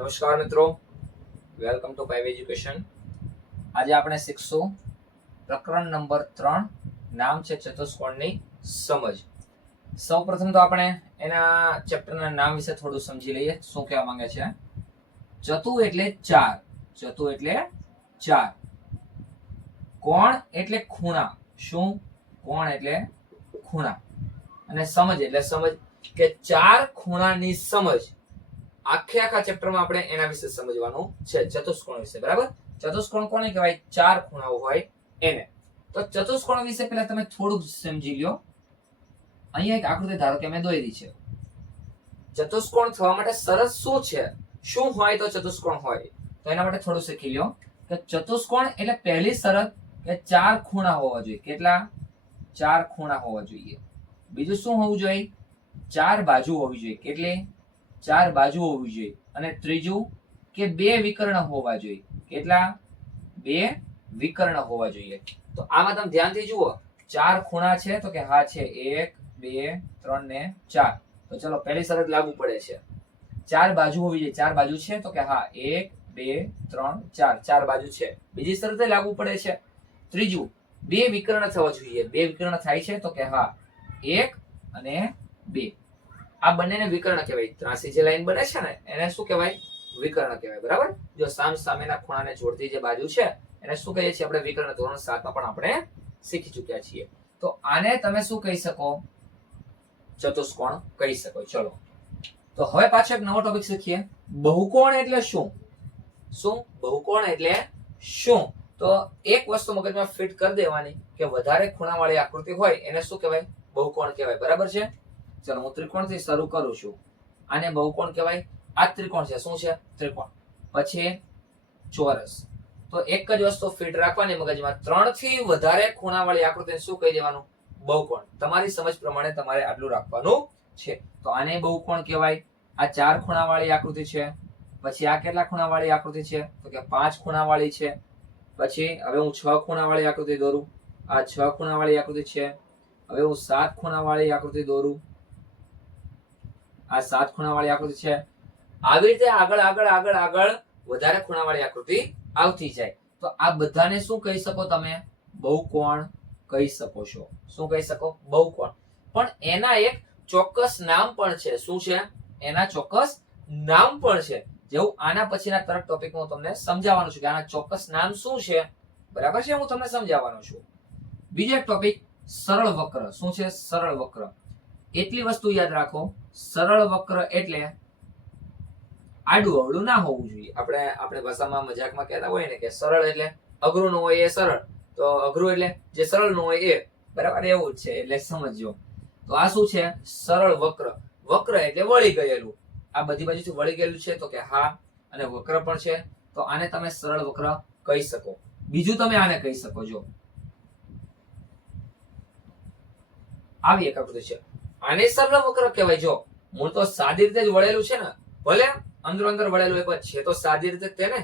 નમસ્કાર મિત્રો, welcome to પાઇવ education. આજે આપણે શીખશું પ્રકરણ નંબર 3, નામ છે ચતુષ્કોણની સમજ. સૌપ્રથમ તો આપણે એના ચેપ્ટરના નામ વિશે થોડું સમજી લઈએ. શું કહેવા માંગે છે? ચતુ એટલે 4. ચતુ એટલે 4. કોણ એટલે ખૂણા. શું? કોણ એટલે ખૂણા. અને સમજ એટલે સમજ કે 4 ખૂણાની સમજ. આખા ચેપ્ટરમાં આપણે એના વિશે સમજવાનું છે, ચતુષ્કોણ વિશે. બરાબર? ચતુષ્કોણ કોને કહેવાય? 4 ખૂણાઓ હોય એને. તો ચતુષ્કોણ વિશે પહેલા તમે થોડું સમજી લ્યો. અહીંયા એક આકૃતિ ધારો કે મેં દોરી છે. ચતુષ્કોણ થવા માટે શરત શું છે? શું હોય તો ચતુષ્કોણ હોય? તો એના માટે થોડું શીખી લ્યો કે ચતુષ્કોણ એટલે પહેલી શરત કે 4 ખૂણા હોવા જોઈએ. કેટલા? 4 ખૂણા હોવા જોઈએ. બીજું શું હોવું જોઈએ? 4 બાજુ હોવી જોઈએ. કેટલી? 4 બાજુ હોવી જોઈએ. અને ત્રીજું કે 2 વિકર્ણ હોવા જોઈએ. કેટલા? 2 વિકર્ણ હોવા જોઈએ. તો આમાં તમે ધ્યાનથી જુઓ. 4 ખૂણા છે તો કે હા છે 1 2 3 ને 4. તો ચલો પહેલી શરત લાગુ પડે છે. 4 બાજુ હોવી જોઈએ. 4 બાજુ છે તો કે હા 1 2 3 4. 4 બાજુ છે. બીજી શરત લાગુ પડે છે. ત્રીજું 2 વિકર્ણ થવા જોઈએ. 2 વિકર્ણ થાય છે તો કે હા 1 અને 2. આ બંનેને વિકર્ણ કહેવાય. ત્રાસી જે લાઈન બને છે ને એને શું કહેવાય? વિકર્ણ કહેવાય. બરાબર? જો સામેના ખૂણાને જોડતી જે બાજુ છે એને શું કહીએ છીએ આપણે? વિકર્ણ. ધોરણ 7 માં પણ આપણે શીખી ચૂક્યા છીએ. તો આને તમે શું કહી શકો? ચતુષ્કોણ કહી શકો. ચલો તો હવે પાછો એક નવો ટોપિક શીખીએ. બહુકોણ એટલે શું? શું? બહુકોણ એટલે શું? તો એક વસ્તુ મગજમાં ફિટ કરી દેવાની કે વધારે ખૂણાવાળી આકૃતિ હોય એને શું કહેવાય? બહુકોણ કહેવાય. બરાબર છે? ચલો હું ત્રિકોણથી શરૂ કરું છું. આને બહુકોણ કહેવાય. આ ત્રિકોણ છે. શું છે? ત્રિકોણ. પછી ચોરસ. તો એક જ વસ્તુ ફિટ રાખવાની મગજમાં. 3 થી વધારે ખૂણાવાળી આકૃતિને શું કહી દેવાનું? બહુકોણ. તમારી સમજ પ્રમાણે તમારે આટલું રાખવાનું છે. તો આને બહુકોણ કહેવાય. આ 4 ખૂણાવાળી આકૃતિ છે. પછી આ કેટલા ખૂણાવાળી આકૃતિ છે? તો કે 5 ખૂણાવાળી છે. પછી હવે હું 6 ખૂણાવાળી આકૃતિ દોરું. આ 6 ખૂણાવાળી આકૃતિ છે. હવે હું 7 ખૂણાવાળી આકૃતિ દોરું. આ 7 ખૂણાવાળી આકૃતિ છે. આવી રીતે આગળ આગળ આગળ આગળ વધારે ખૂણાવાળી આકૃતિ આવતી જાય. તો આ બધાને શું કહી શકો તમે? બહુકોણ કહી શકો છો. શું કહી શકો? બહુકોણ. પણ એના એક ચોક્કસ નામ પણ છે. શું છે? એના ચોક્કસ નામ પણ છે. જેવું આના પછીના તરત ટોપિકમાં હું તમને સમજાવવાનું છું કે આના ચોક્કસ નામ શું છે. બરાબર છે? હું તમને સમજાવવાનો છું. બીજો એક ટોપિક સરળ વક્ર. શું છે? સરળ વક્ર. એટલી વસ્તુ યાદ રાખો, સરળ વક્ર એટલે આડું અવળું ના હોવું જોઈએ. આપણે ભાષામાં મજાકમાં કહેતા હોય ને કે સરળ એટલે અઘરું ન હોય એ સરળ, તો અઘરું એટલે જે સરળ ન હોય એ. બરાબર? એવું જ છે. એટલે સમજજો. તો આ શું છે? સરળ વક્ર. વક્ર એટલે વળી ગયેલું. આ બધી બાજુથી વળી ગયેલું છે તો કે હા. અને વક્ર પણ છે તો આને તમે સરળ વક્ર કહી શકો. બીજું તમે આને કહી શકો. જો આવી એક આકૃતિ છે. આને સરળ વક્ર કહેવાય. જો મૂળ તો સાદી રીતે જ વળેલું છે ને, ભલે અંદર વળેલું હોય પણ છે તો સાદી રીતે તેને.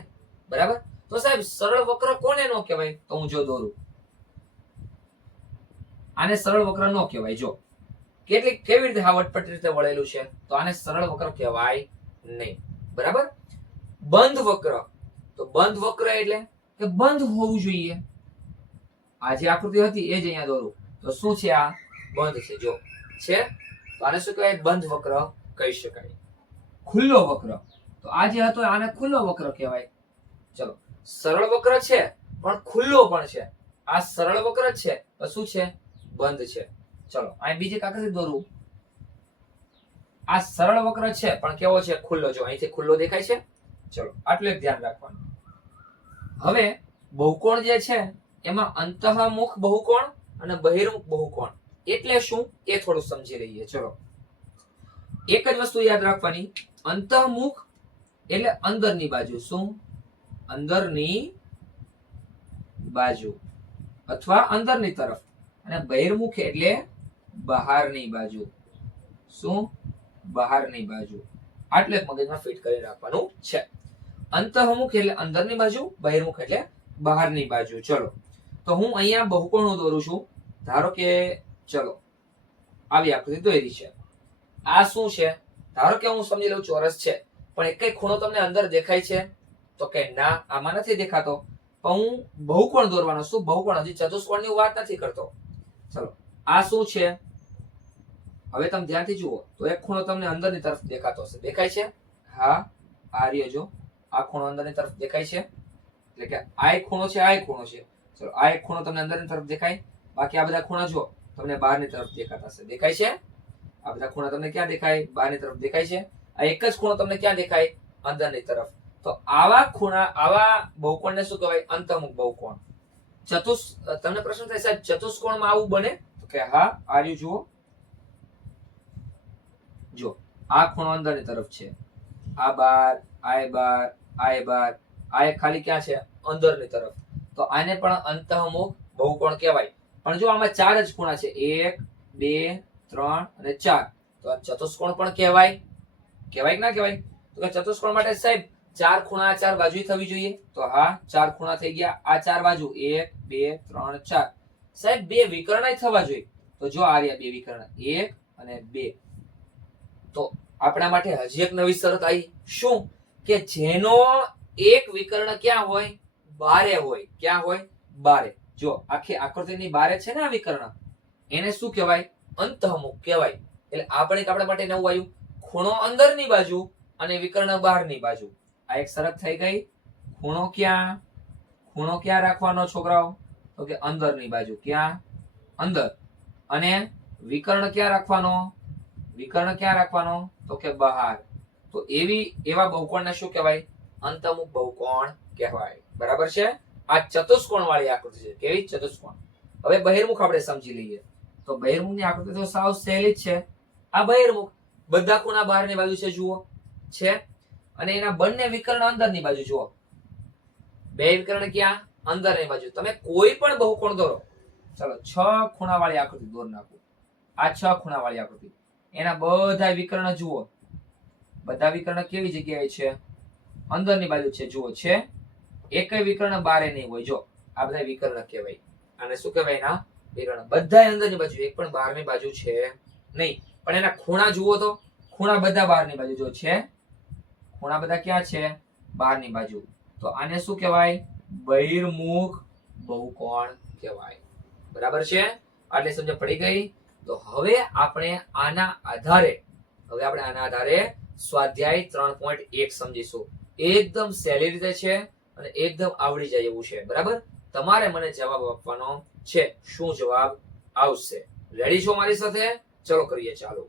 બરાબર? તો સાહેબ સરળ વક્ર કોને નો કહેવાય? તો હું જો દોરું. આને સરળ વક્ર નો કહેવાય. જો કેવી રીતે હાવટપટ રીતે વળેલું છે તો આને સરળ વક્ર કહેવાય નહીં. બરાબર? બંધ વક્ર. તો બંધ વક્ર એટલે કે બંધ હોવું જોઈએ. આ જે આકૃતિ હતી એ જ અહીંયા દોરું. તો શું છે? આ બંધ છે. જો છે તો આને શું કહેવાય? બંધ વક્ર કહી શકાય. ખુલ્લો વક્ર. તો આ જે હતો આને ખુલ્લો વક્ર કહેવાય. ચલો સરળ વક્ર છે પણ ખુલ્લો પણ છે. આ સરળ વક્ર છે તો શું છે? બંધ છે. ચલો અહીં બીજી આકૃતિ દોરું. આ સરળ વક્ર છે પણ કેવો છે? ખુલ્લો. જો અહીંથી ખુલ્લો દેખાય છે. ચલો આટલું એક ધ્યાન રાખવાનું. હવે બહુકોણ જે છે એમાં અંતઃમુખ બહુકોણ અને બહિર્મુખ બહુકોણ એટલે શું એ થોડું સમજી લઈએ. ચલો એક જ વસ્તુ યાદ રાખવાની. અંતઃમુખ એટલે અંદરની બાજુ. શું? અંદરની બાજુ અથવા અંદરની તરફ. અને બહિર્મુખ એટલે બહારની બાજુ. શું? બહારની બાજુ. આટલે મગજમાં ફિટ કરી રાખવાનું છે. અંતઃમુખ એટલે અંદરની બાજુ, બહિર્મુખ એટલે બહારની બાજુ. ચલો તો હું અહીંયા બહુકોણ દોરું છું. ધારો કે ચલો આવી આકૃતિ દોરી છે. આ શું છે? ધારો કે હું સમજી લઉં ચોરસ છે પણ એક ખૂણો તમને અંદર દેખાય છે? તો કે ના, આમાં નથી દેખાતો. પણ હું બહુકોણ દોરવાનો છું. બહુકોણ, હજી ચતુષ્કોણની વાત નથી કરતો. ચલો, આ શું છે? હવે તમે ધ્યાનથી જુઓ તો એક ખૂણો તમને અંદરની તરફ દેખાતો હશે. દેખાય છે? હા, આ રહ્યો જો, આ ખૂણો અંદરની તરફ દેખાય છે. એટલે કે આ એક ખૂણો છે, આ એક ખૂણો છે. ચલો, આ એક ખૂણો તમને અંદરની તરફ દેખાય, બાકી આ બધા ખૂણા જો તમને બહારની તરફ દેખાતા હશે. દેખાય છે? આ બધા ખૂણા તમને ક્યાં દેખાય? બહારની તરફ દેખાય છે. આ એક જ ખૂણો તમને ક્યાં દેખાય? અંદરની તરફ. તો આવા ખૂણા, આવા બહુકોણને શું કહેવાય? અંતર્મુખ બહુકોણ. તમને પ્રશ્ન થાય સાહેબ ચતુષ્કોણમાં આવું બને? તો કે હા, આ રહ્યું જુઓ, જો આ ખૂણો અંદરની તરફ છે, આ બાર, આ બાર, આ બાર, આ એક ખાલી ક્યાં છે? અંદરની તરફ. તો આને પણ અંતઃમુખ બહુકોણ કહેવાય. પણ જો આમાં ચાર જ ખૂણા છે, 1 2 3 અને 4, તો આ ચતુષ્કોણ પણ કહેવાય. કહેવાય કે ના કહેવાય? તો કે ચતુષ્કોણ માટે સાહેબ ચાર ખૂણા ચાર બાજુ થવી જોઈએ. તો હા, ચાર ખૂણા થઈ ગયા. આ ચાર બાજુ 1 2 3 4. સાહેબ બે વિકર્ણ થવા જોઈએ. તો જો આ રહ્યા બે વિકર્ણ, 1 અને 2. તો આપણા માટે હજી એક નવી શરત આવી. શું? કે જેનો એક વિકર્ણ ક્યાં હોય? બારે હોય. ક્યાં હોય? બારે. જો આખી આકૃતિની બારે છે ને આ વિકર્ણ, એને શું કહેવાય? અંતઃમુખ કહેવાય. એટલે આપણે આપણા માટે નવું આવ્યું, ખૂણો અંદરની બાજુ અને વિકર્ણ બહારની બાજુ. આ એક શરત થઈ ગઈ. ખૂણો ક્યાં? ખૂણો ક્યાં રાખવાનો છોકરાઓ? તો કે અંદરની બાજુ. ક્યાં? અંદર. અને વિકર્ણ ક્યાં રાખવાનો? વિકર્ણ ક્યાં રાખવાનો? તો કે બહાર. તો એવા બહુકોણને શું કહેવાય? અંતર્મુખ બહુકોણ કહેવાય. બરાબર છે? આ ચતુષ્કોણ વાળી આકૃતિ છે. કેવી? ચતુષ્કોણ. હવે બહિર્મુખ આપણે સમજી લઈએ. તો બહિર્મુખની આકૃતિ તો સાવ સહેલી જ છે. આ બહિર્મુખ, બધા ખૂણા બહારની બાજુ છે, જુઓ છે. અને એના બંને વિકર્ણ અંદરની બાજુ જુઓ. બે વિકર્ણ ક્યાં? અંદરની બાજુ. તમે કોઈ પણ બહુકોણ દોરો. ચલો, 6 ખૂણા વાળી આકૃતિ દોર નાખો. આ 6 ખૂણા વાળી આકૃતિ, એના બધા વિકર્ણ જુઓ. બધા વિકર્ણ કેવી જગ્યાએ છે? અંદરની બાજુ છે. જુઓ છે, એકય વિકર્ણ બારે નહીં હોય. જો આ બધા વિકર્ણ કહેવાય. આને શું કહેવાય? ના વિકર્ણ. બધા અંદરની બાજુ, એક પણ બહારની બાજુ છે નહીં. પણ એના ખૂણા જુઓ તો, ખૂણા બધા બહારની બાજુ જો છે. ખૂણા બધા ક્યાં છે? બહારની બાજુ. તો આને શું કહેવાય? બહિર્મુખ બહુકોણ કહેવાય. બરાબર છે? આટલી સમજ પડી ગઈ? તો હવે આપણે આના આધારે સ્વાધ્યાય 3.1 સમજીશું. એકદમ સહેલી રીતે છે અને એકદમ આવડી જાય એવું છે. બરાબર? તમારે મને જવાબ આપવાનો છે. શું જવાબ આવશે? રેડી છો મારી સાથે? ચલો કરીએ ચાલો.